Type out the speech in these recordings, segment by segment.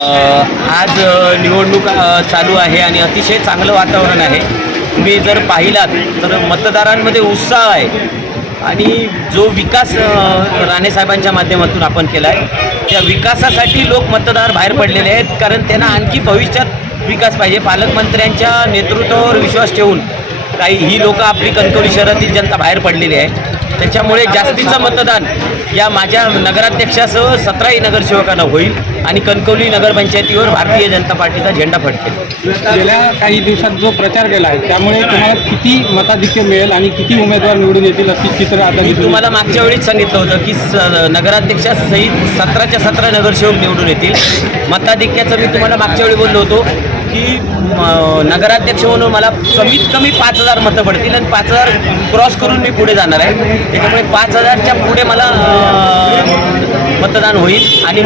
आज निवडणूक चालू आहे आणि अतिशय चांगलं वातावरण आहे. तुम्ही जर पाहिलात तर मतदारांमध्ये उत्साह आहे आणि जो विकास राणेसाहेबांच्या माध्यमातून आपण केला आहे त्या विकासासाठी लोक मतदार बाहेर पडलेले आहेत. कारण त्यांना आणखी भविष्यात विकास पाहिजे. पालकमंत्र्यांच्या नेतृत्वावर विश्वास ठेवून ही लोकं आपली कणकवली शहरातील जनता बाहेर पडलेली आहे. त्याच्यामुळे जास्तीचं मतदान या माझ्या नगराध्यक्षासह 17ही नगरसेवकांना होईल आणि कणकवली नगरपंचायतीवर भारतीय जनता पार्टीचा झेंडा फडकेल. गेल्या काही दिवसात जो प्रचार केला आहे त्यामुळे तुम्हाला किती मताधिक्य मिळेल आणि किती उमेदवार निवडून येतील अशी चित्र आता मी तुम्हाला मागच्या वेळीच सांगितलं होतं की नगराध्यक्षासहित 17च्या 17 नगरसेवक निवडून येतील. मताधिक्याचं मी तुम्हाला मागच्या वेळी बोललो होतो की नगराध्यक्ष म्हणून मला कमीत कमी 5,000 मतं पडतील आणि 5,000 क्रॉस करून मी पुढे जाणार आहे. त्याच्यामुळे 5,000च्या पुढे मला मतदान होईल आणि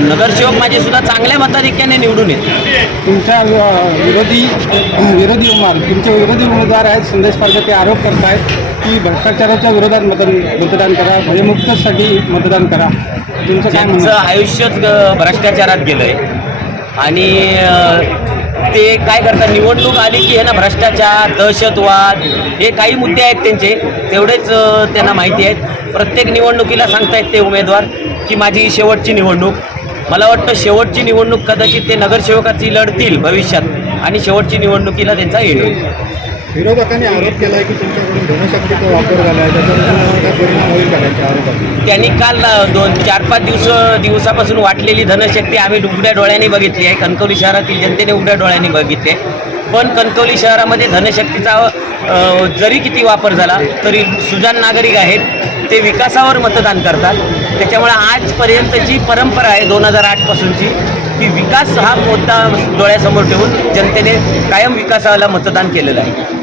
नगरसेवक माझे सुद्धा चांगल्या मताधिक्याने निवडून येतील. तुमच्या विरोधी उमेदवार आहेत संदेश पारकर, ते आरोप करत आहेत की भ्रष्टाचाराच्या विरोधात मतदान करा, भयमुक्तसाठी मतदान करा. तुमचं काय म्हणणं? त्यांचं आयुष्यच भ्रष्टाचारात गेलं आहे आणि ते काय करतात, निवडणूक आली की हे ना भ्रष्टाचार, दहशतवाद हे काही मुद्दे आहेत त्यांचे, तेवढेच त्यांना माहिती आहेत. प्रत्येक निवडणुकीला सांगतायत ते उमेदवार की माझी शेवटची निवडणूक. मला वाटतं शेवटची निवडणूक कदाचित ते नगरसेवकाची लढतील भविष्यात आणि शेवटची निवडणुकीला त्यांचा येईल. विरोधकांनी आरोप केला आहे की तुमच्याकडून धनशक्तीचा वापर झाला आहे, त्याचा परिणाम होईल का त्यांच्या आरोपात? त्यांनी काल 4-5 दिवसापासून वाटलेली धनशक्ती आम्ही उघड्या डोळ्यांनी बघितली आहे. कणकवली शहरातील जनतेने उघड्या डोळ्यांनी बघितली आहे. पण कणकवली शहरामध्ये धनशक्तीचा जरी किती वापर झाला तरी सुजाण नागरिक आहेत, ते विकासावर मतदान करतात. त्याच्यामुळे आजपर्यंतची परंपरा आहे 2008पासूनची की विकास हा मुद्दा डोळ्यासमोर ठेवून जनतेने कायम विकासाला मतदान केलेलं आहे.